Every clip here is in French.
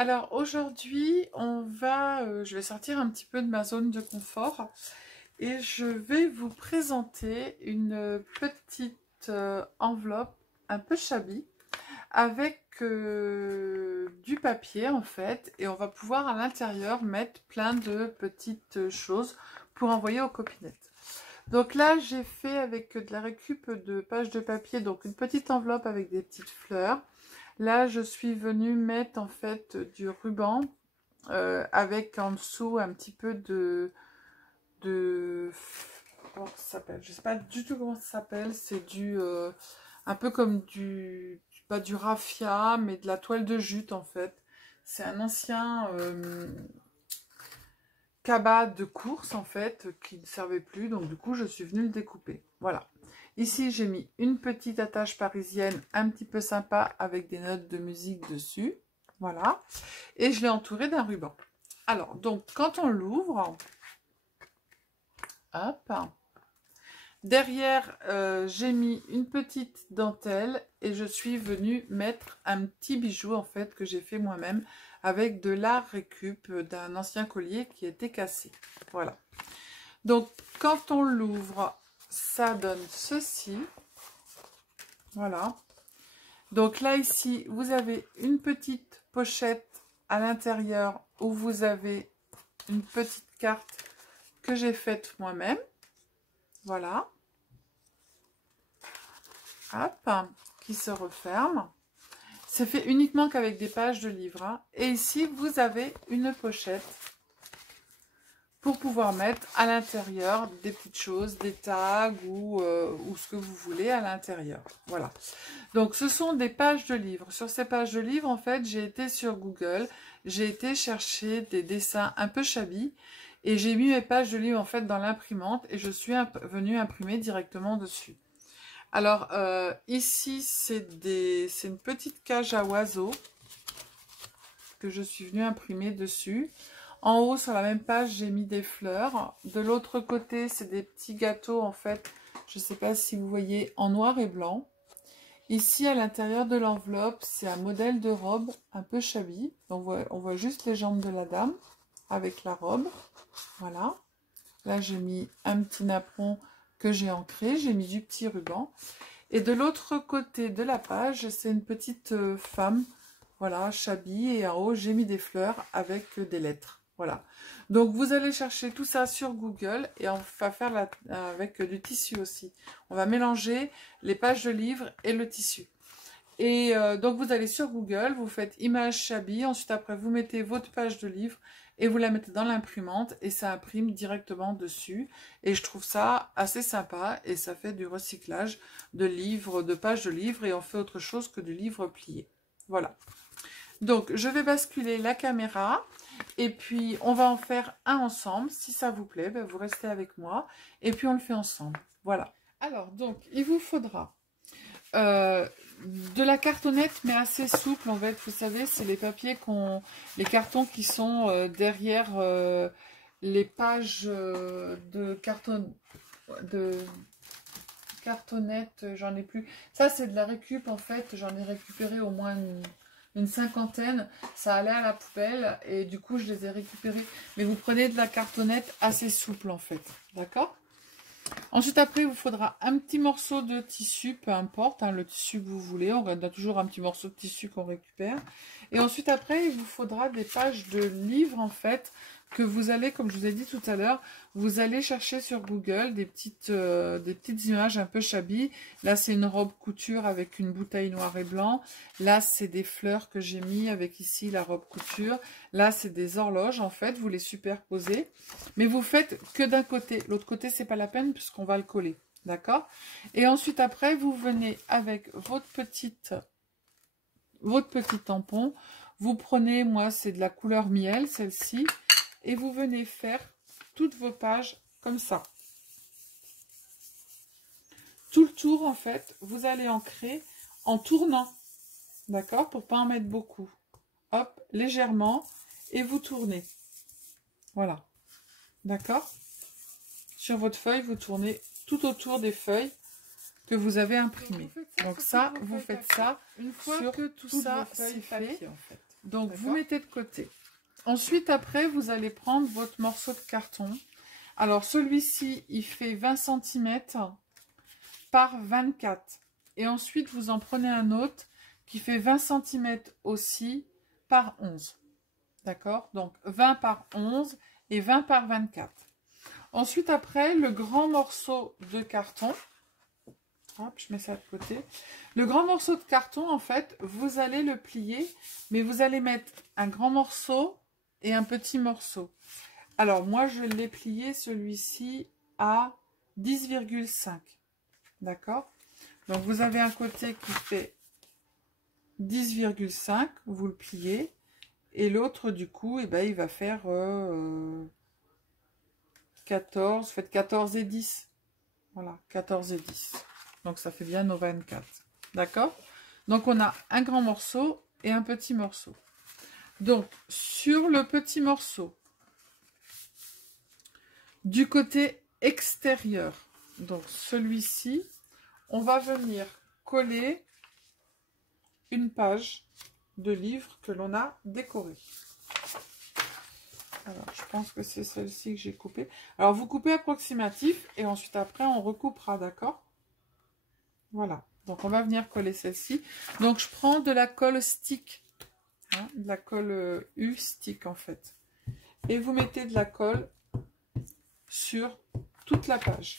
Alors aujourd'hui, je vais sortir un petit peu de ma zone de confort et je vais vous présenter une petite enveloppe un peu shabby avec du papier en fait, et on va pouvoir à l'intérieur mettre plein de petites choses pour envoyer aux copinettes. Donc là, j'ai fait avec de la récup de pages de papier, donc une petite enveloppe avec des petites fleurs. Là, je suis venue mettre en fait du ruban avec en dessous un petit peu comment ça s'appelle? Je sais pas du tout comment ça s'appelle. C'est un peu comme pas du raffia, mais de la toile de jute en fait. C'est un ancien cabas de course en fait qui ne servait plus, donc du coup je suis venue le découper. Voilà. Ici j'ai mis une petite attache parisienne un petit peu sympa avec des notes de musique dessus. Voilà. Et je l'ai entouré d'un ruban. Alors donc quand on l'ouvre, hop, derrière j'ai mis une petite dentelle et je suis venue mettre un petit bijou en fait que j'ai fait moi-même avec de la récup d'un ancien collier qui était cassé. Voilà. Donc quand on l'ouvre, ça donne ceci. Voilà. Donc là ici, vous avez une petite pochette à l'intérieur où vous avez une petite carte que j'ai faite moi-même. Voilà. Hop, qui se referme. C'est fait uniquement qu'avec des pages de livres. Hein. Et ici, vous avez une pochette pour pouvoir mettre à l'intérieur des petites choses, des tags ou ce que vous voulez à l'intérieur. Voilà. Donc, ce sont des pages de livres. Sur ces pages de livres, en fait, j'ai été sur Google. J'ai été chercher des dessins un peu shabby. Et j'ai mis mes pages de livres, en fait, dans l'imprimante. Et je suis venue imprimer directement dessus. Alors, ici, c'est une petite cage à oiseaux que je suis venue imprimer dessus. En haut, sur la même page, j'ai mis des fleurs. De l'autre côté, c'est des petits gâteaux, en fait. Je ne sais pas si vous voyez, en noir et blanc. Ici, à l'intérieur de l'enveloppe, c'est un modèle de robe un peu shabby. On voit juste les jambes de la dame avec la robe. Voilà. Là, j'ai mis un petit napperon que j'ai ancré, j'ai mis du petit ruban. Et de l'autre côté de la page, c'est une petite femme, voilà, shabby, et en haut, j'ai mis des fleurs avec des lettres. Voilà. Donc, vous allez chercher tout ça sur Google et on va faire avec du tissu aussi. On va mélanger les pages de livres et le tissu. Et donc, vous allez sur Google, vous faites image shabby, ensuite après, vous mettez votre page de livre et vous la mettez dans l'imprimante et ça imprime directement dessus. Et je trouve ça assez sympa et ça fait du recyclage de livres, de pages de livres et on fait autre chose que du livre plié. Voilà. Donc, je vais basculer la caméra et puis on va en faire un ensemble. Si ça vous plaît, ben, vous restez avec moi et puis on le fait ensemble. Voilà. Alors, donc, il vous faudra de la cartonnette mais assez souple en fait, vous savez, c'est les papiers les cartons qui sont derrière les pages de cartonnette, j'en ai plus. Ça c'est de la récup en fait, j'en ai récupéré au moins une cinquantaine, ça allait à la poubelle et du coup je les ai récupérés. Mais vous prenez de la cartonnette assez souple en fait, d'accord? Ensuite, après, il vous faudra un petit morceau de tissu, peu importe, hein, le tissu que vous voulez. On a toujours un petit morceau de tissu qu'on récupère. Et ensuite, après, il vous faudra des pages de livres, en fait, que vous allez, comme je vous ai dit tout à l'heure, vous allez chercher sur Google des petites images un peu shabby. Là, c'est une robe couture avec une bouteille noir et blanc. Là, c'est des fleurs que j'ai mis avec ici la robe couture. Là, c'est des horloges, en fait. Vous les superposez. Mais vous faites que d'un côté. L'autre côté, c'est pas la peine puisqu'on va le coller. D'accord? Et ensuite, après, vous venez avec votre petit tampon. Vous prenez, moi, c'est de la couleur miel, celle-ci. Et vous venez faire toutes vos pages comme ça. Tout le tour, en fait, vous allez ancrer en tournant. D'accord? Pour pas en mettre beaucoup. Hop, légèrement. Et vous tournez. Voilà. D'accord? Sur votre feuille, vous tournez tout autour des feuilles que vous avez imprimées. Donc ça, vous faites ça une fois que tout ça c'est fait. En fait. Donc, vous mettez de côté. Ensuite, après, vous allez prendre votre morceau de carton. Alors, celui-ci, il fait 20 cm par 24. Et ensuite, vous en prenez un autre qui fait 20 cm aussi par 11. D'accord? Donc, 20 par 11 et 20 par 24. Ensuite, après, le grand morceau de carton. Hop, je mets ça de côté. Le grand morceau de carton, en fait, vous allez le plier, mais vous allez mettre un grand morceau et un petit morceau. Alors, moi, je l'ai plié, celui-ci, à 10,5. D'accord? Donc, vous avez un côté qui fait 10,5, vous le pliez. Et l'autre, du coup, eh ben, il va faire 14, faites 14 et 10. Voilà, 14 et 10. Donc, ça fait bien nos 24. D'accord? Donc, on a un grand morceau et un petit morceau. Donc, sur le petit morceau, du côté extérieur, donc celui-ci, on va venir coller une page de livre que l'on a décoré. Alors, je pense que c'est celle-ci que j'ai coupée. Alors, vous coupez approximatif et ensuite, après, on recoupera, d'accord? Voilà. Donc, on va venir coller celle-ci. Donc, je prends de la colle stick. Hein, de la colle U-stick, en fait. Et vous mettez de la colle sur toute la page.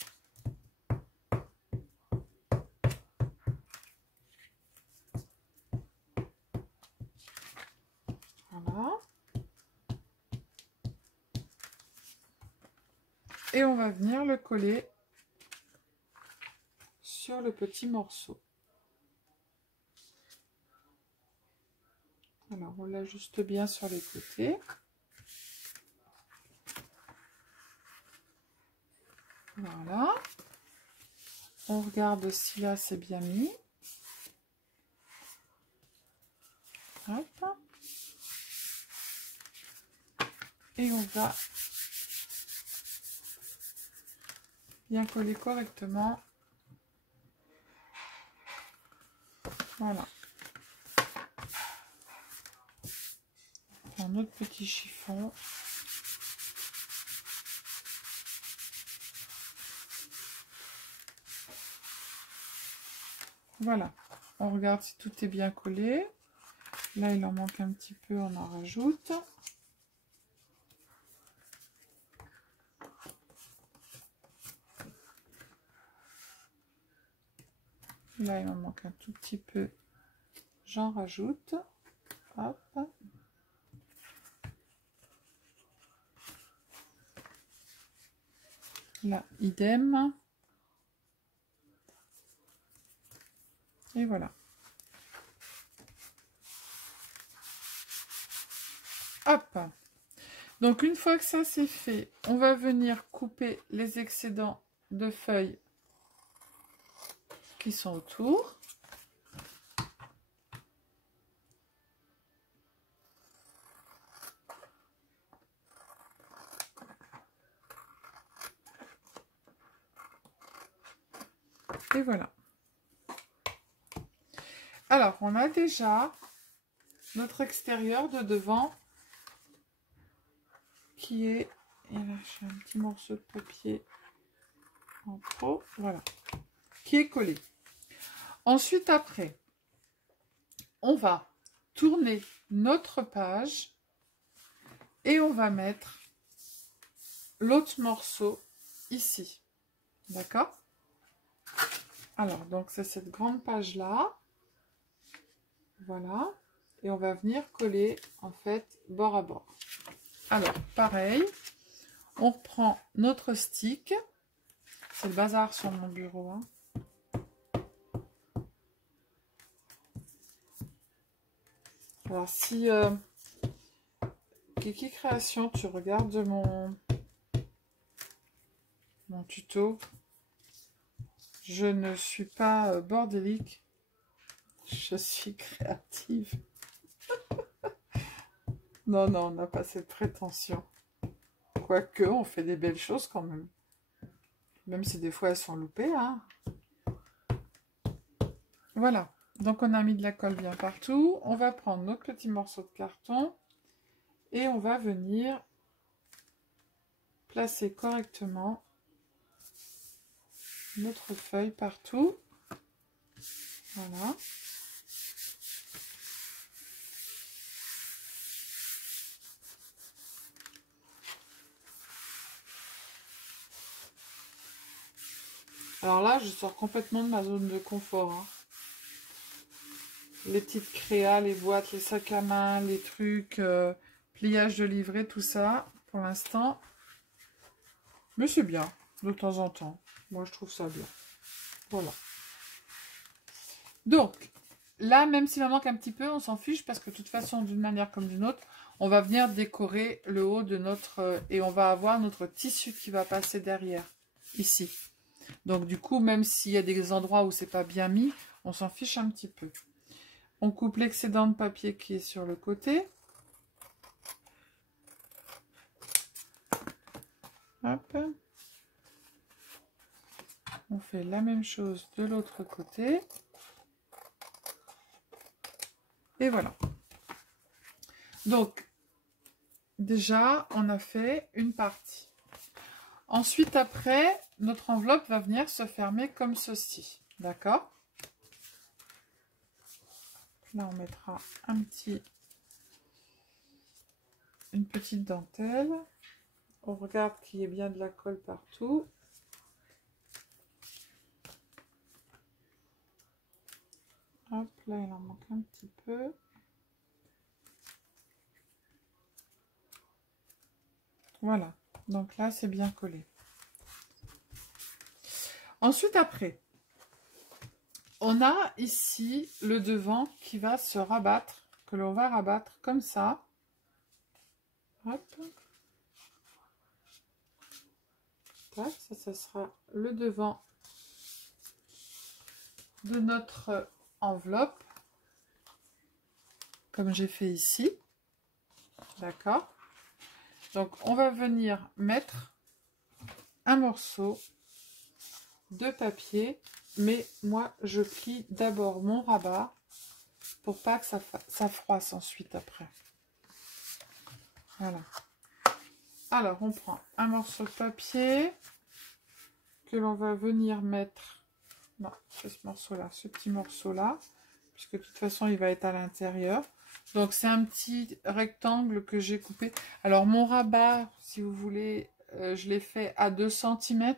Voilà. Et on va venir le coller sur le petit morceau. Alors, on l'ajuste bien sur les côtés. Voilà. On regarde si là, c'est bien mis. Hop. Et on va bien coller correctement. Voilà. Un autre petit chiffon. Voilà. On regarde si tout est bien collé. Là, il en manque un petit peu, on en rajoute. Là, il en manque un tout petit peu. J'en rajoute. Hop. Là, idem. Et voilà. Hop. Donc, une fois que ça c'est fait, on va venir couper les excédents de feuilles qui sont autour. Et voilà. Alors, on a déjà notre extérieur de devant qui est... Et là, j'ai un petit morceau de papier en trop. Voilà. Qui est collé. Ensuite, après, on va tourner notre page et on va mettre l'autre morceau ici. D'accord? Alors, donc c'est cette grande page-là. Voilà. Et on va venir coller, en fait, bord à bord. Alors, pareil, on reprend notre stick. C'est le bazar sur mon bureau. Hein. Alors, si Kiki Création, tu regardes mon tuto, je ne suis pas bordélique, je suis créative. Non, non, on n'a pas cette prétention. Quoique, on fait des belles choses quand même. Même si des fois elles sont loupées. Hein. Voilà. Donc on a mis de la colle bien partout. On va prendre notre petit morceau de carton et on va venir placer correctement notre feuille partout. Voilà. Alors là, je sors complètement de ma zone de confort. Hein. Les petites créas, les boîtes, les sacs à main, les trucs, pliage de livret, tout ça, pour l'instant. Mais c'est bien, de temps en temps. Moi, je trouve ça bien. Voilà. Donc, là, même s'il en manque un petit peu, on s'en fiche parce que de toute façon, d'une manière comme d'une autre, on va venir décorer le haut de notre... et on va avoir notre tissu qui va passer derrière, ici. Donc, du coup, même s'il y a des endroits où c'est pas bien mis, on s'en fiche un petit peu. On coupe l'excédent de papier qui est sur le côté. Hop. On fait la même chose de l'autre côté. Et voilà. Donc, déjà, on a fait une partie. Ensuite, après, notre enveloppe va venir se fermer comme ceci. D'accord? Là, on mettra une petite dentelle. On regarde qu'il y ait bien de la colle partout. Hop, là, il en manque un petit peu. Voilà. Donc là, c'est bien collé. Ensuite, après, on a ici le devant qui va se rabattre, que l'on va rabattre comme ça. Hop. Tac, ça sera le devant de notre enveloppe, comme j'ai fait ici. D'accord? Donc, on va venir mettre un morceau de papier, mais moi, je plie d'abord mon rabat pour pas que ça froisse ensuite après. Voilà. Alors, on prend un morceau de papier que l'on va venir mettre... Non, c'est ce morceau-là, ce petit morceau-là, puisque de toute façon, il va être à l'intérieur. Donc, c'est un petit rectangle que j'ai coupé. Alors, mon rabat, si vous voulez, je l'ai fait à 2 cm.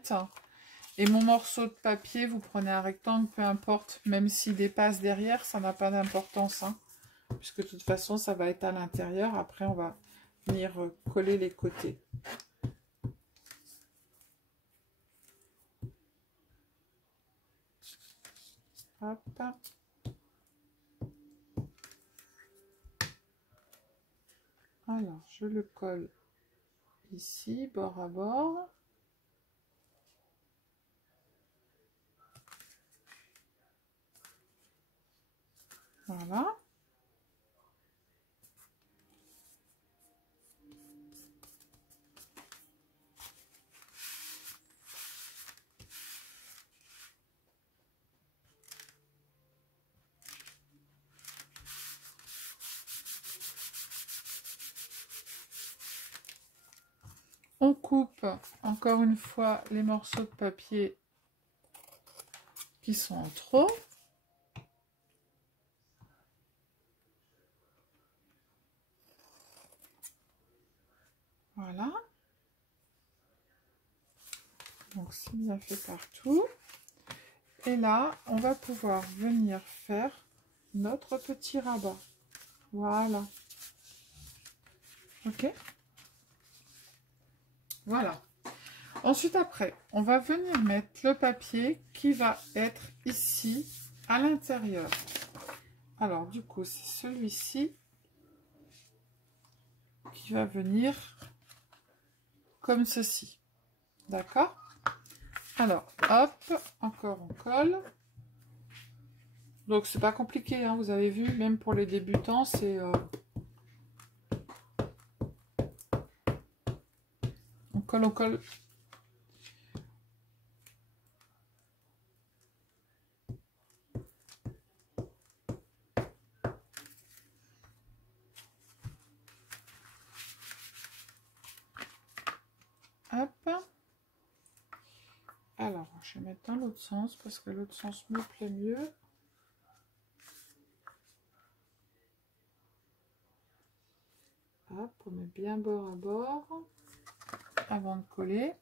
Et mon morceau de papier, vous prenez un rectangle, peu importe. Même s'il dépasse derrière, ça n'a pas d'importance. Hein, puisque de toute façon, ça va être à l'intérieur. Après, on va venir coller les côtés. Hop. Alors, je le colle ici, bord à bord. Voilà. On coupe encore une fois les morceaux de papier qui sont en trop. Voilà. Donc c'est bien fait partout. Et là, on va pouvoir venir faire notre petit rabat. Voilà. Ok. Voilà. Ensuite, après, on va venir mettre le papier qui va être ici, à l'intérieur. Alors, du coup, c'est celui-ci qui va venir comme ceci. D'accord? Alors, hop, encore on colle. Donc, c'est pas compliqué, hein, vous avez vu, même pour les débutants, c'est... On colle, on colle. Hop. Alors, je vais mettre dans l'autre sens parce que l'autre sens me plaît mieux. Hop, on met bien bord à bord avant de coller.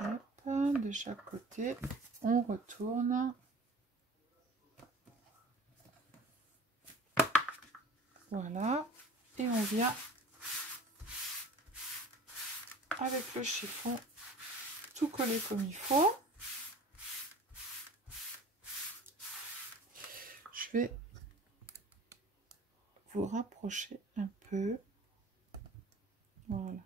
Hop, de chaque côté, on retourne. Voilà, et on vient avec le chiffon tout coller comme il faut. Je vais vous rapprocher un peu. Voilà.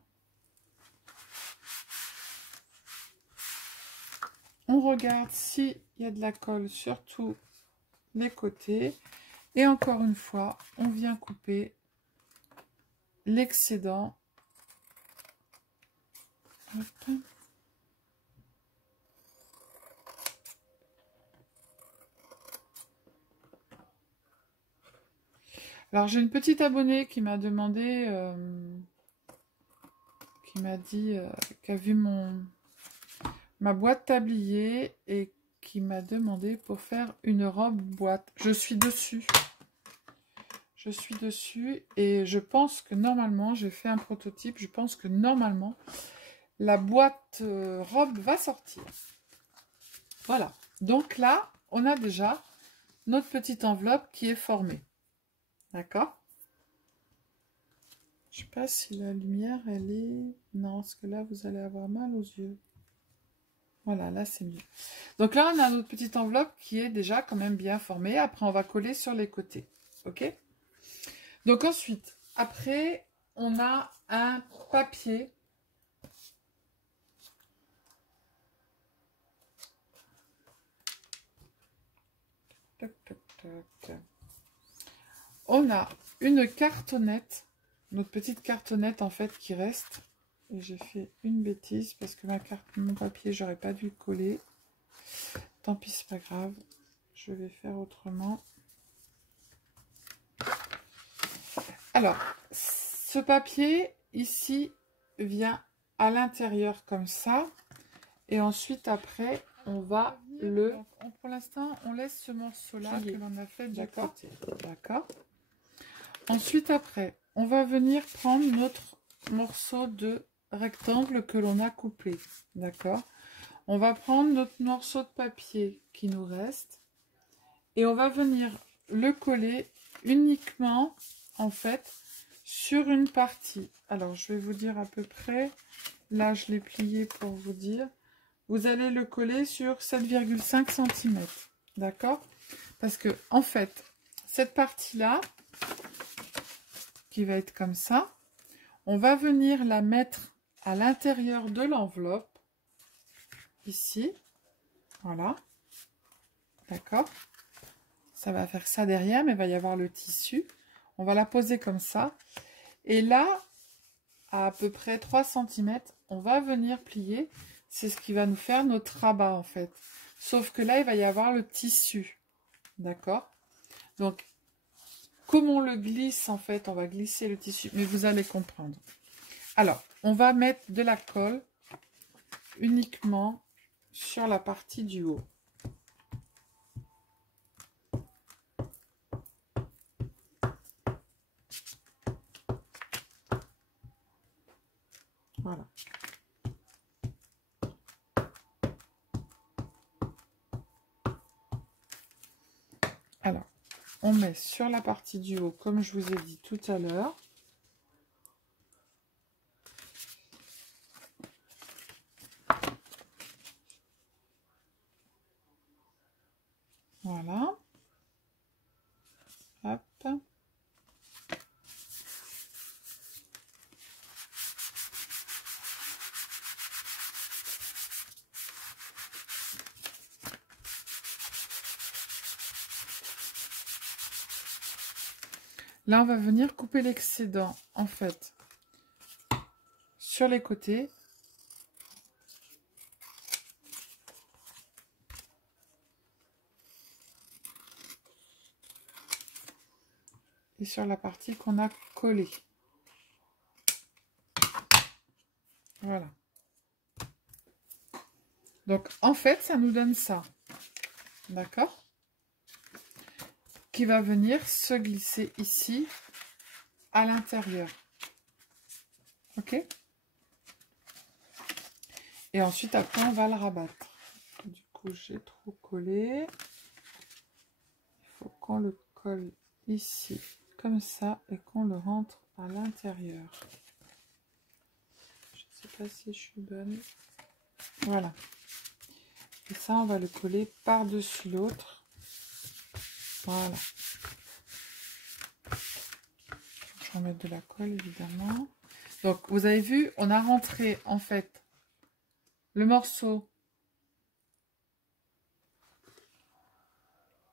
On regarde s'il y a de la colle sur tous les côtés. Et encore une fois, on vient couper l'excédent. Alors, j'ai une petite abonnée qui m'a demandé, qui m'a dit, qui a vu ma boîte tablier et qui m'a demandé pour faire une robe boîte. Je suis dessus. Je suis dessus et je pense que normalement, j'ai fait un prototype, je pense que normalement, la boîte robe va sortir. Voilà. Donc là, on a déjà notre petite enveloppe qui est formée. D'accord? Je sais pas si la lumière, elle est... Non, parce que là, vous allez avoir mal aux yeux. Voilà, là, c'est mieux. Donc là, on a notre petite enveloppe qui est déjà quand même bien formée. Après, on va coller sur les côtés. OK? Donc ensuite, après, on a un papier. Toc, toc, toc. On a une cartonnette, notre petite cartonnette en fait qui reste. Et j'ai fait une bêtise parce que mon papier, j'aurais pas dû coller. Tant pis, c'est pas grave. Je vais faire autrement. Alors, ce papier ici vient à l'intérieur comme ça. Et ensuite, après, on va le... Donc, pour l'instant, on laisse ce morceau-là que l'on a fait de côté. D'accord. Ensuite, après, on va venir prendre notre morceau de rectangle que l'on a coupé. D'accord. On va prendre notre morceau de papier qui nous reste. Et on va venir le coller uniquement, en fait, sur une partie. Alors, je vais vous dire à peu près. Là, je l'ai plié pour vous dire. Vous allez le coller sur 7,5 cm. D'accord? Parce que, en fait, cette partie-là, qui va être comme ça, on va venir la mettre à l'intérieur de l'enveloppe. Ici. Voilà. D'accord? Ça va faire ça derrière, mais il va y avoir le tissu. On va la poser comme ça. Et là, à peu près 3 cm, on va venir plier. C'est ce qui va nous faire notre rabat, en fait. Sauf que là, il va y avoir le tissu. D'accord? Donc, comme on le glisse, en fait, on va glisser le tissu. Mais vous allez comprendre. Alors, on va mettre de la colle uniquement sur la partie du haut. Voilà. Alors, on met sur la partie du haut, comme je vous ai dit tout à l'heure. Voilà. Hop. Là, on va venir couper l'excédent, en fait, sur les côtés. Et sur la partie qu'on a collée. Voilà. Donc, en fait, ça nous donne ça. D'accord? Qui va venir se glisser ici, à l'intérieur. Ok? Et ensuite, après, on va le rabattre. Du coup, j'ai trop collé. Il faut qu'on le colle ici, comme ça, et qu'on le rentre à l'intérieur. Je ne sais pas si je suis bonne. Voilà. Et ça, on va le coller par-dessus l'autre. Voilà. Je vais mettre de la colle, évidemment. Donc, vous avez vu, on a rentré, en fait, le morceau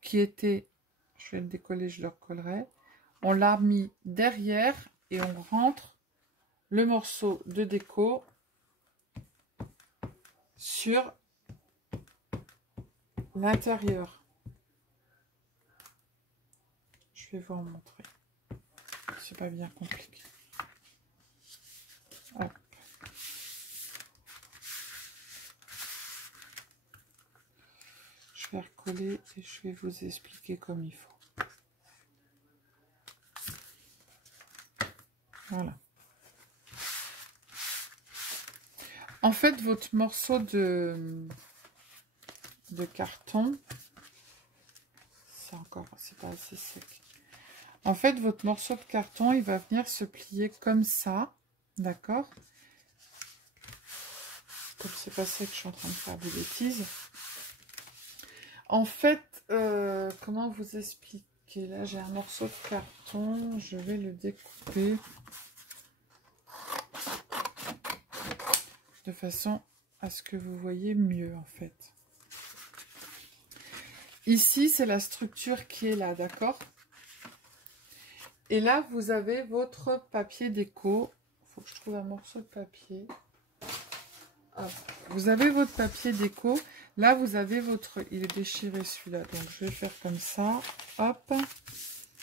qui était... Je vais le décoller, je le recollerai. On l'a mis derrière et on rentre le morceau de déco sur l'intérieur. Je vais vous en montrer. C'est pas bien compliqué. Hop. Je vais recoller et je vais vous expliquer comme il faut. Voilà. En fait, votre morceau de carton, c'est pas assez sec. En fait, votre morceau de carton, il va venir se plier comme ça, d'accord? Comme c'est pas sec, je suis en train de faire des bêtises. En fait, comment vous expliquer? Là, j'ai un morceau de carton, je vais le découper de façon à ce que vous voyez mieux, en fait. Ici, c'est la structure qui est là, d'accord? Et là, vous avez votre papier déco. Il faut que je trouve un morceau de papier. Hop. Vous avez votre papier déco. Là, vous avez votre... Il est déchiré, celui-là. Donc, je vais faire comme ça. Hop.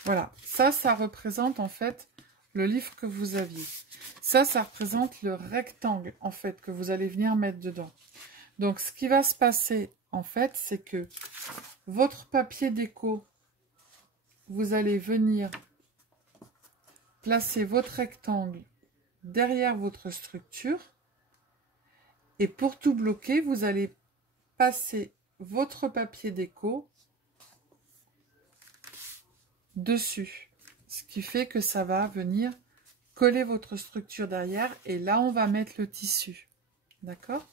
Voilà. Ça représente, en fait, le livre que vous aviez. Ça représente le rectangle, en fait, que vous allez venir mettre dedans. Donc, ce qui va se passer, en fait, c'est que votre papier déco, vous allez venir placer votre rectangle derrière votre structure. Et pour tout bloquer, vous allez passer votre papier déco dessus. Ce qui fait que ça va venir coller votre structure derrière. Et là, on va mettre le tissu. D'accord?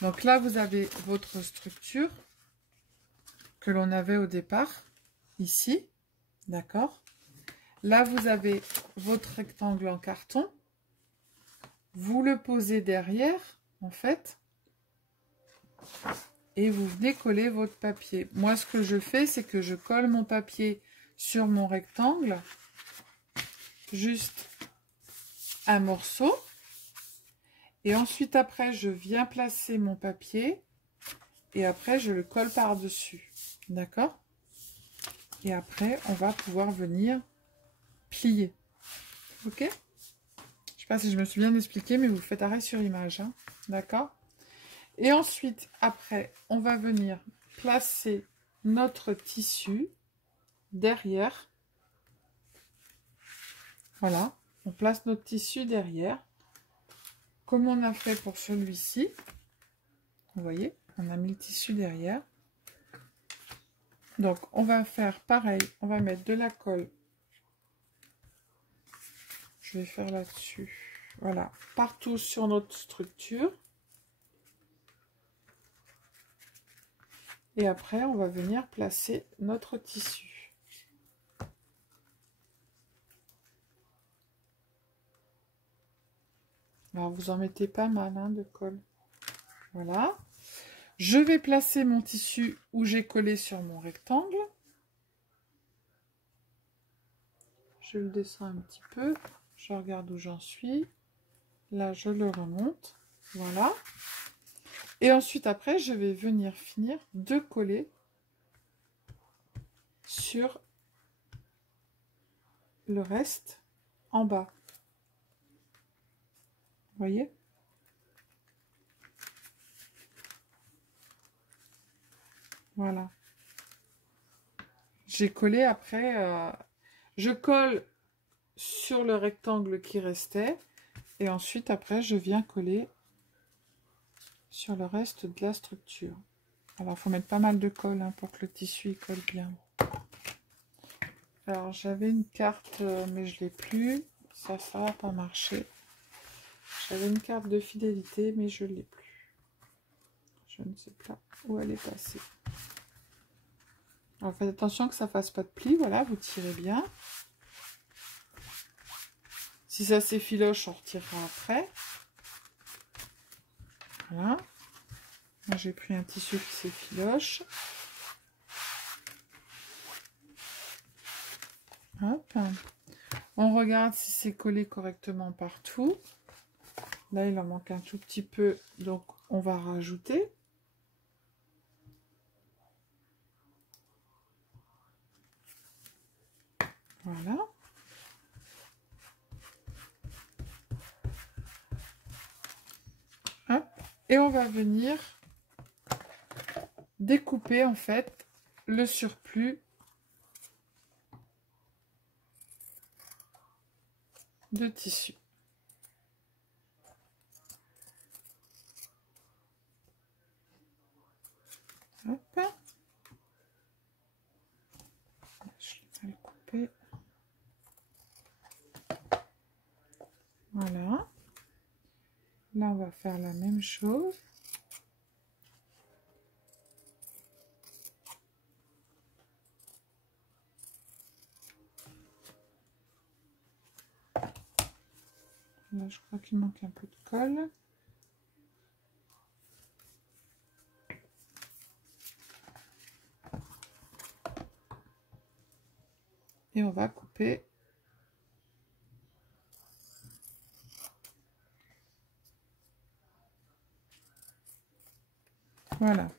Donc là, vous avez votre structure que l'on avait au départ, ici. D'accord? Là, vous avez votre rectangle en carton. Vous le posez derrière, en fait. Et vous venez coller votre papier. Moi, ce que je fais, c'est que je colle mon papier sur mon rectangle. Juste un morceau. Et ensuite, après, je viens placer mon papier. Et après, je le colle par-dessus. D'accord? Et après, on va pouvoir venir plier. Ok? Je ne sais pas si je me suis bien expliqué, mais vous faites arrêt sur image. Hein? D'accord? Et ensuite, après, on va venir placer notre tissu derrière. Voilà. On place notre tissu derrière. Comme on a fait pour celui-ci. Vous voyez, on a mis le tissu derrière. Donc, on va faire pareil. On va mettre de la colle. Je vais faire là-dessus. Voilà. Partout sur notre structure. Et après, on va venir placer notre tissu. Alors, vous en mettez pas mal hein, de colle. Voilà. Je vais placer mon tissu où j'ai collé sur mon rectangle. Je le descends un petit peu. Je regarde où j'en suis. Là, je le remonte. Voilà. Et ensuite, après, je vais venir finir de coller sur le reste en bas. Vous voyez? Voilà. J'ai collé après, je colle sur le rectangle qui restait et ensuite après je viens coller sur le reste de la structure. Alors il faut mettre pas mal de colle hein, pour que le tissu il colle bien. Alors j'avais une carte mais je l'ai plus, ça va pas marcher. J'avais une carte de fidélité mais je l'ai plus. Je ne sais pas où elle est passée. Alors faites attention que ça fasse pas de plis, voilà, vous tirez bien. Si ça s'effiloche, on retirera après. Voilà. Moi j'ai pris un tissu qui s'effiloche. Hop. On regarde si c'est collé correctement partout. Là il en manque un tout petit peu, donc on va rajouter. Voilà. Hop. Et on va venir découper en fait le surplus de tissu. Hop. Je vais le couper. Voilà. Là, on va faire la même chose. Là, je crois qu'il manque un peu de colle. Et on va couper. Voilà.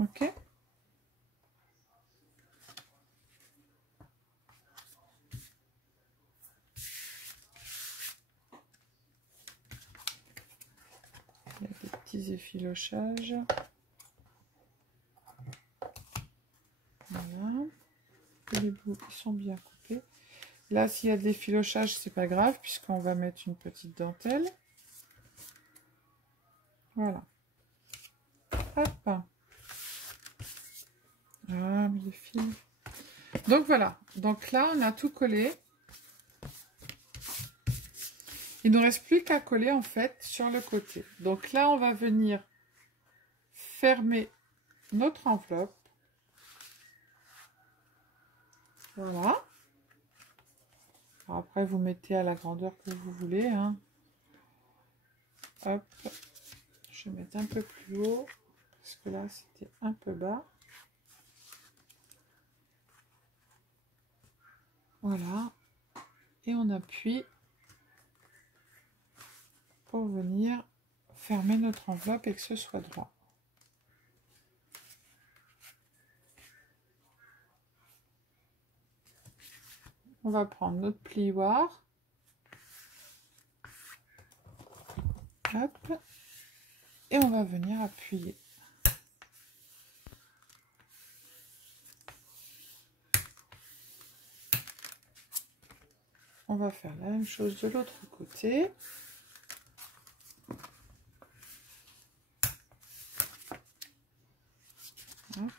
Ok. Il y a des petits effilochages. Voilà. Les bouts sont bien coupés. Là, s'il y a de l'effilochage, c'est pas grave puisqu'on va mettre une petite dentelle. Voilà. Hop. Ah, mais les fils. Donc voilà. Donc là, on a tout collé. Il ne nous reste plus qu'à coller en fait sur le côté. Donc là, on va venir fermer notre enveloppe. Voilà. Alors après, vous mettez à la grandeur que vous voulez. Hein. Hop. Je vais mettre un peu plus haut. Parce que là, c'était un peu bas. Voilà. Et on appuie pour venir fermer notre enveloppe et que ce soit droit. On va prendre notre plioir. Hop. Et on va venir appuyer. On va faire la même chose de l'autre côté. Hop.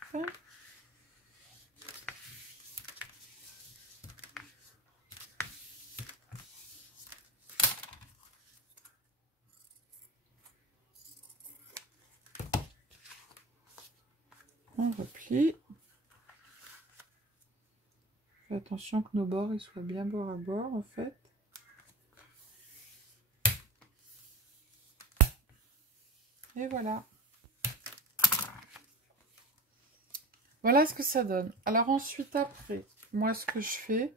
On replie. Fais attention que nos bords ils soient bien bord à bord en fait. Et voilà. Voilà ce que ça donne. Alors ensuite après, moi ce que je fais,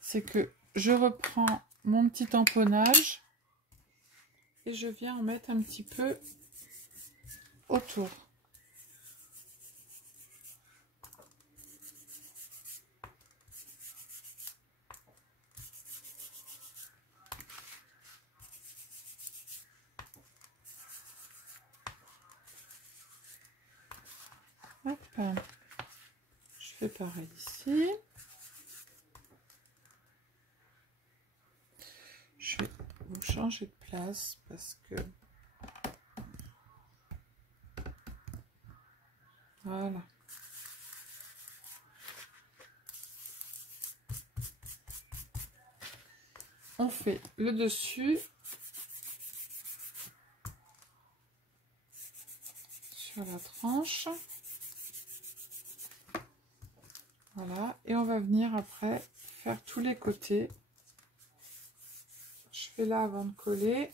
c'est que je reprends mon petit tamponnage et je viens en mettre un petit peu autour. Hop. Je fais pareil ici. Je vais vous changer de place parce que voilà. On fait le dessus sur la tranche. Voilà. Et on va venir après faire tous les côtés. Je fais là avant de coller.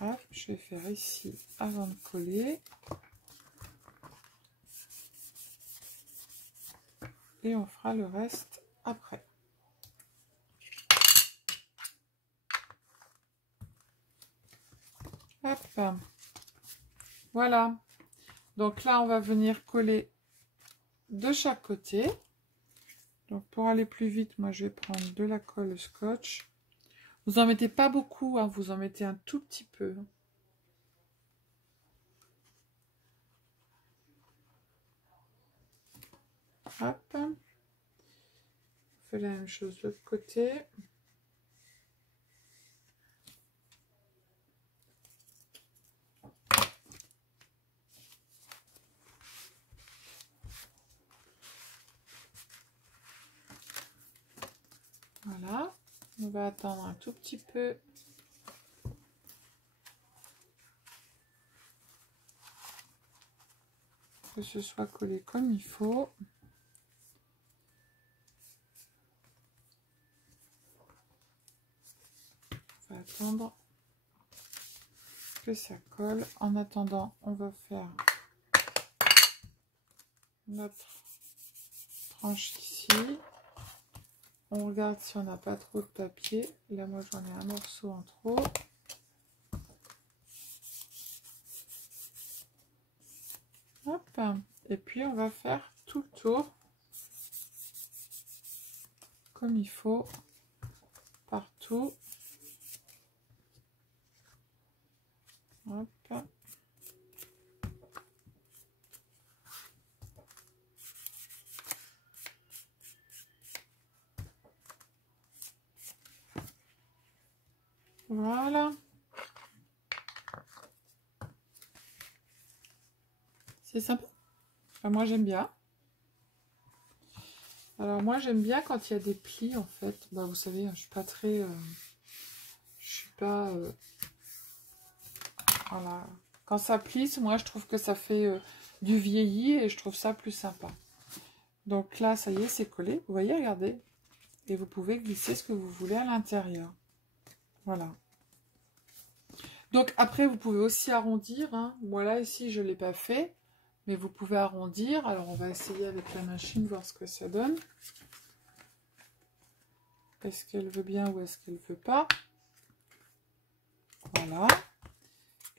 Hop, je vais faire ici avant de coller. Et on fera le reste après. Hop. Voilà. Donc là, on va venir coller de chaque côté. Donc pour aller plus vite, moi je vais prendre de la colle scotch. Vous en mettez pas beaucoup, hein, vous en mettez un tout petit peu. Hop. On fait la même chose de l'autre côté. Voilà. On va attendre un tout petit peu. Que ce soit collé comme il faut. On va attendre que ça colle. En attendant, on va faire notre tranche ici. On regarde si on n'a pas trop de papier. Là, moi, j'en ai un morceau en trop. Hop. Et puis, on va faire tout le tour comme il faut, partout. Hop. Voilà. C'est sympa. Enfin, moi, j'aime bien. Alors, moi, j'aime bien quand il y a des plis, en fait. Bah, vous savez, je suis pas très... je suis pas... voilà. Quand ça plisse, moi, je trouve que ça fait du vieilli et je trouve ça plus sympa. Donc là, ça y est, c'est collé. Vous voyez, regardez. Et vous pouvez glisser ce que vous voulez à l'intérieur. Voilà. Donc après, vous pouvez aussi arrondir. Hein. Moi là, ici, je ne l'ai pas fait. Mais vous pouvez arrondir. Alors, on va essayer avec la machine, voir ce que ça donne. Est-ce qu'elle veut bien ou est-ce qu'elle ne veut pas? Voilà.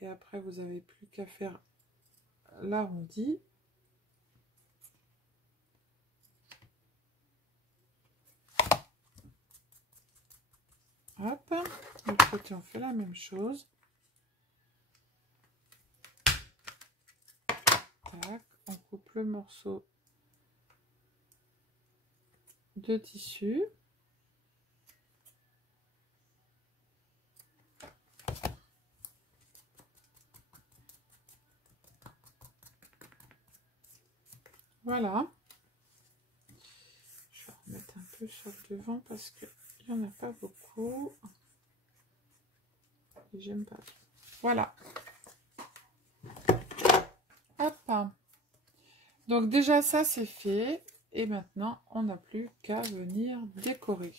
Et après, vous n'avez plus qu'à faire l'arrondi. Hop. De l'autre côté, on fait la même chose. Tac. On coupe le morceau de tissu. Voilà. Je vais remettre un peu sur le devant parce qu'il n'y en a pas beaucoup. Et j'aime pas. Voilà. Hop. Donc déjà ça c'est fait. Et maintenant on n'a plus qu'à venir décorer.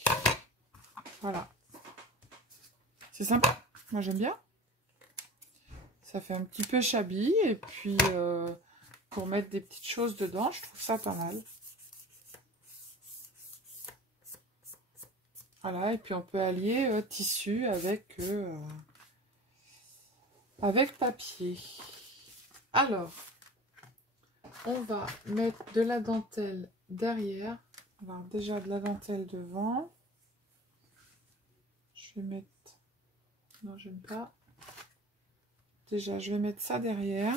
Voilà. C'est sympa. Moi j'aime bien. Ça fait un petit peu shabby. Et puis pour mettre des petites choses dedans, je trouve ça pas mal. Voilà. Et puis on peut allier tissu avec papier. Alors, on va mettre de la dentelle derrière. Alors déjà de la dentelle devant. Je vais mettre... Non, j'aime pas. déjà, je vais mettre ça derrière.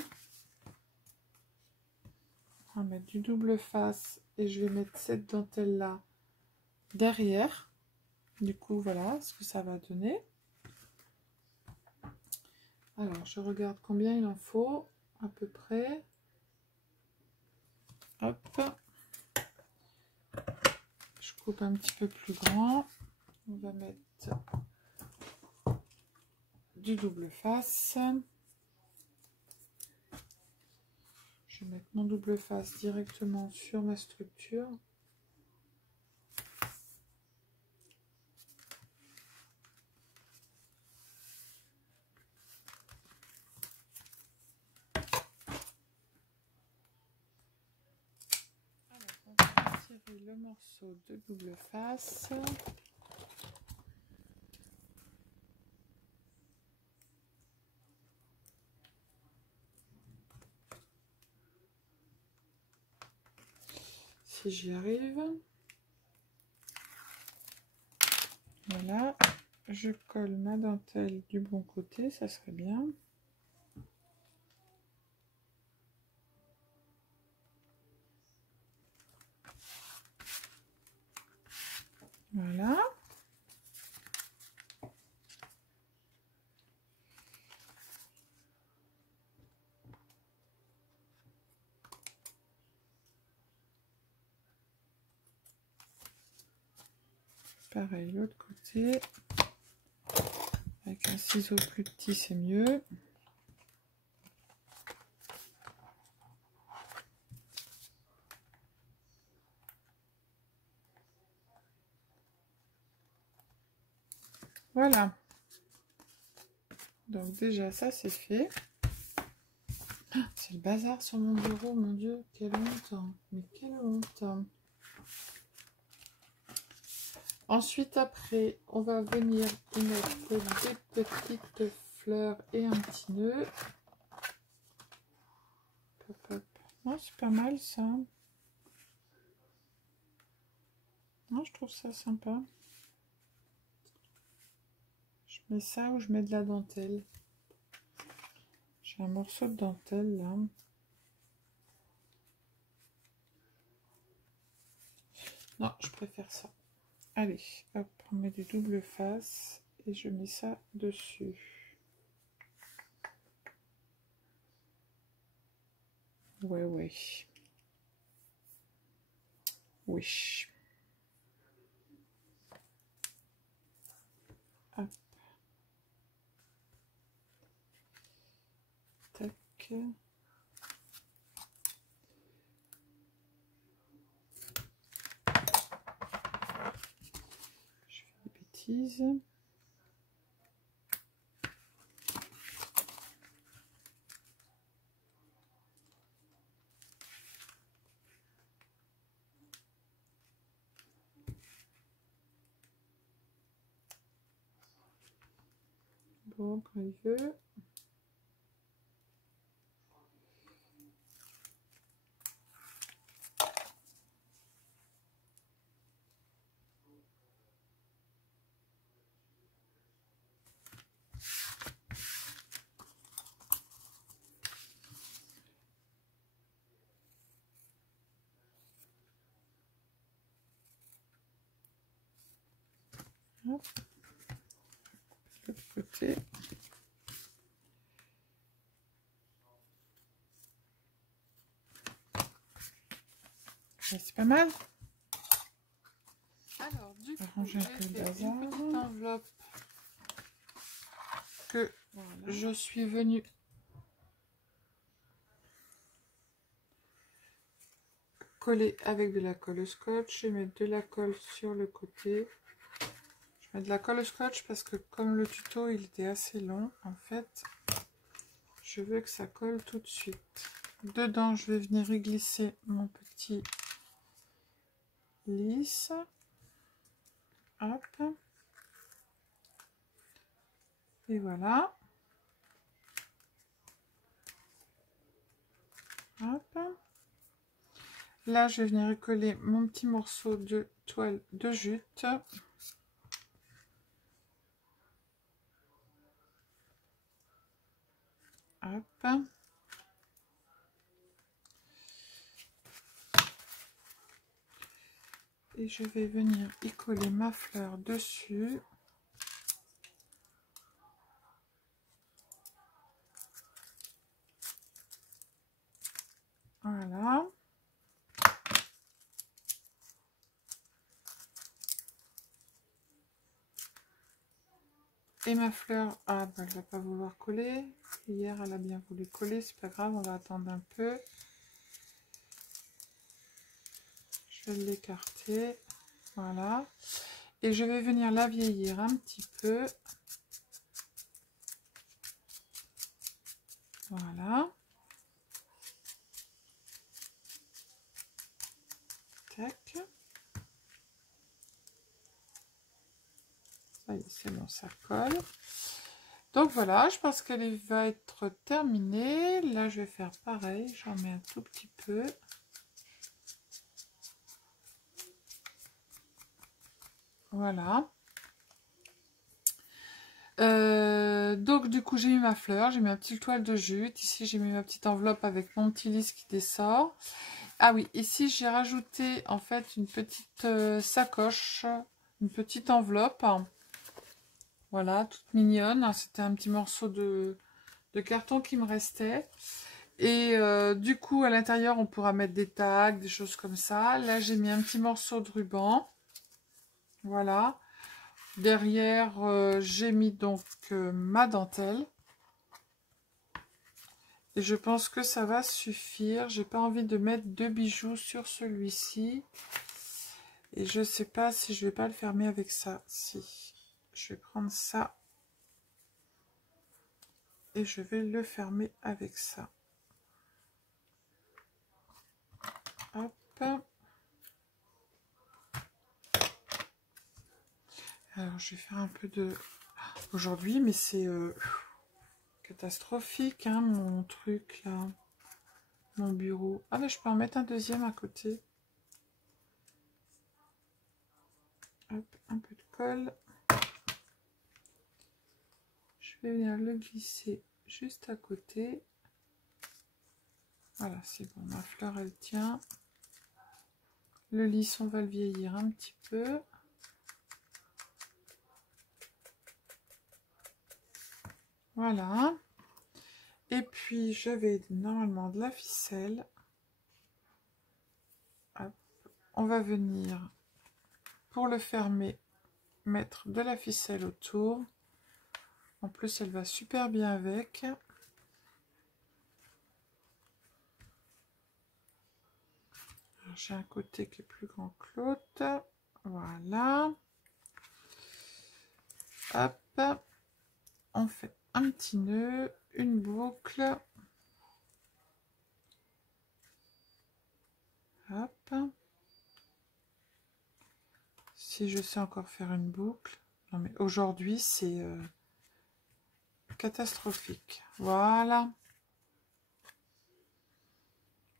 On va mettre du double face et je vais mettre cette dentelle là derrière. Du coup, voilà ce que ça va donner. Alors, je regarde combien il en faut, à peu près. Hop. Je coupe un petit peu plus grand. On va mettre du double face. Je vais mettre mon double face directement sur ma structure. Alors, on va retirer le morceau de double face. Si j'y arrive. Voilà, je colle ma dentelle du bon côté, ça serait bien. Voilà. Pareil, l'autre côté. Avec un ciseau plus petit, c'est mieux. Voilà. Donc déjà, ça c'est fait. C'est le bazar sur mon bureau, mon Dieu, quelle honte. Mais quelle honte. Ensuite, après, on va venir y mettre des petites fleurs et un petit nœud. Hop, hop. Oh, c'est pas mal ça. Non, je trouve ça sympa. Je mets ça ou je mets de la dentelle. J'ai un morceau de dentelle là. Non, je préfère ça. Allez, hop, on met du double face et je mets ça dessus. Ouais, ouais. Oui. Hop. Tac. Je fais des bêtises. Bon, quand il veut. Hop. L'autre côté. C'est pas mal. Alors, du coup, j'ai fait une petite enveloppe que voilà. Je suis venue coller avec de la colle scotch. Je vais mettre de la colle sur le côté. Je mets de la colle scotch parce que comme le tuto il était assez long, en fait, je veux que ça colle tout de suite. Dedans, je vais venir y glisser mon petit lisse. Hop. Et voilà. Hop. Là, je vais venir y coller mon petit morceau de toile de jute. Hop. Et je vais venir y coller ma fleur dessus. Voilà. Et ma fleur, ah bah, elle va pas vouloir coller. Hier, elle a bien voulu coller, c'est pas grave, on va attendre un peu. Je vais l'écarter. Voilà. Et je vais venir la vieillir un petit peu. Voilà. Tac. Ça y est, c'est bon, ça colle. Donc voilà, je pense qu'elle va être terminée. Là, je vais faire pareil. J'en mets un tout petit peu. Voilà. Donc du coup, j'ai mis ma fleur. J'ai mis ma petite toile de jute. Ici, j'ai mis ma petite enveloppe avec mon petit lys qui dessort. Ah oui, ici, j'ai rajouté en fait une petite sacoche. Une petite enveloppe. Voilà, toute mignonne. C'était un petit morceau de carton qui me restait. Et du coup, à l'intérieur, on pourra mettre des tags, des choses comme ça. Là, j'ai mis un petit morceau de ruban. Voilà. Derrière, j'ai mis donc ma dentelle. Et je pense que ça va suffire. J'ai pas envie de mettre deux bijoux sur celui-ci. Et je sais pas si je vais pas le fermer avec ça. Si. Je vais prendre ça. Et je vais le fermer avec ça. Hop. Alors, je vais faire un peu de... Aujourd'hui, mais c'est catastrophique, hein, mon truc, là. Mon bureau. Ah, mais je peux en mettre un deuxième à côté. Hop, un peu de colle. Je vais venir le glisser juste à côté. Voilà, c'est bon. Ma fleur, elle tient. Le lys, on va le vieillir un petit peu. Voilà. Et puis, je vais normalement de la ficelle. Hop. On va venir, pour le fermer, mettre de la ficelle autour. En plus, elle va super bien avec. J'ai un côté qui est plus grand que l'autre. Voilà. Hop. On fait un petit nœud, une boucle. Hop. Si je sais encore faire une boucle. Non mais aujourd'hui c'est catastrophique. Voilà.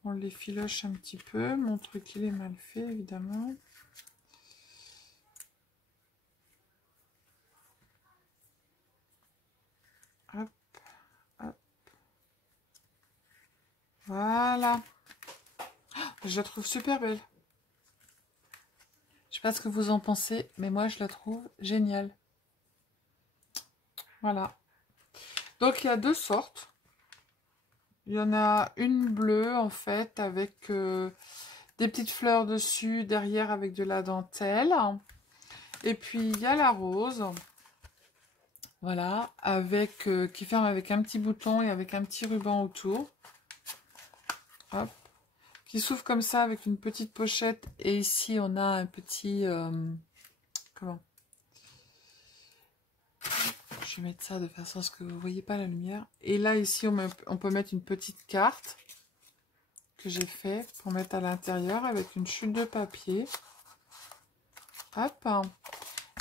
On les filoche un petit peu. Mon truc il est mal fait évidemment. Hop. Hop. Voilà. Je la trouve super belle. Je sais pas ce que vous en pensez, mais moi je la trouve géniale. Voilà. Donc il y a deux sortes. Il y en a une bleue en fait avec des petites fleurs dessus, derrière avec de la dentelle. Et puis il y a la rose. Voilà, avec qui ferme avec un petit bouton et avec un petit ruban autour. Hop. Qui s'ouvre comme ça avec une petite pochette. Et ici on a un petit... comment ? Je vais mettre ça de façon à ce que vous ne voyez pas la lumière. Et là, ici, on peut mettre une petite carte que j'ai fait pour mettre à l'intérieur avec une chute de papier. Hop.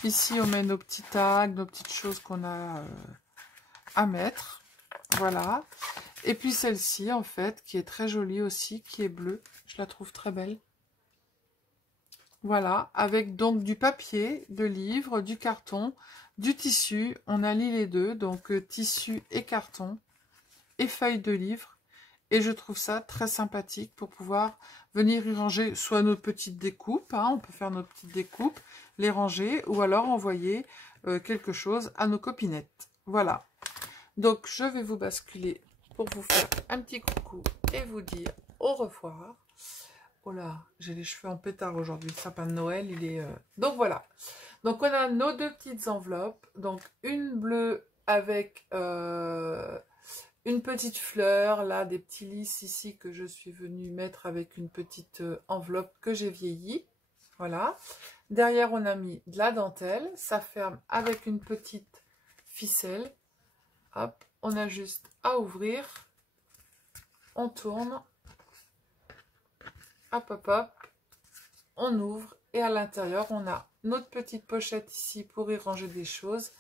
Ici, on met nos petits tags, nos petites choses qu'on a à mettre. Voilà. Et puis celle-ci, en fait, qui est très jolie aussi, qui est bleue. Je la trouve très belle. Voilà, avec donc du papier, de livre, du carton, du tissu. On allie les deux, donc tissu et carton. et feuilles de livres. Et je trouve ça très sympathique pour pouvoir venir y ranger soit nos petites découpes, hein, on peut faire nos petites découpes, les ranger, ou alors envoyer quelque chose à nos copinettes. Voilà. Donc, je vais vous basculer pour vous faire un petit coucou et vous dire au revoir. Oh là, j'ai les cheveux en pétard aujourd'hui, le sapin de Noël, il est... Donc, voilà. Donc, on a nos deux petites enveloppes. Donc, une bleue avec une petite fleur, là, des petits lys ici que je suis venue mettre avec une petite enveloppe que j'ai vieillie. Voilà. Derrière, on a mis de la dentelle. Ça ferme avec une petite ficelle. Hop, on a juste à ouvrir. On tourne. Hop, hop, hop. On ouvre. Et à l'intérieur, on a notre petite pochette ici pour y ranger des choses.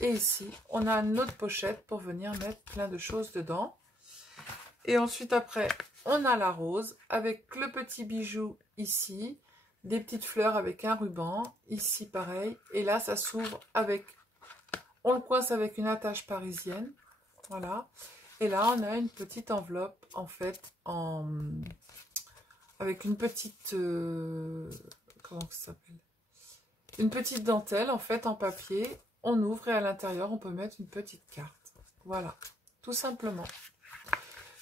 Et ici, on a notre pochette pour venir mettre plein de choses dedans. Et ensuite, après, on a la rose avec le petit bijou ici. Des petites fleurs avec un ruban. Ici, pareil. Et là, ça s'ouvre avec... On le coince avec une attache parisienne. Voilà. Et là, on a une petite enveloppe, en fait, avec une petite... Comment ça s'appelle? Une petite dentelle, en fait, en papier. On ouvre et à l'intérieur, on peut mettre une petite carte. Voilà, tout simplement.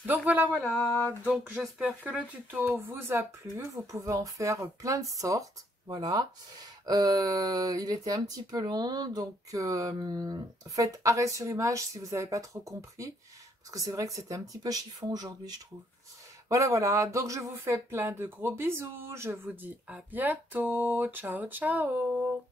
Donc, voilà, voilà. Donc, j'espère que le tuto vous a plu. Vous pouvez en faire plein de sortes. Voilà. Il était un petit peu long. Donc, faites arrêt sur image si vous n'avez pas trop compris. Parce que c'est vrai que c'était un petit peu chiffon aujourd'hui, je trouve. Voilà, voilà. Donc, je vous fais plein de gros bisous. Je vous dis à bientôt. Ciao, ciao.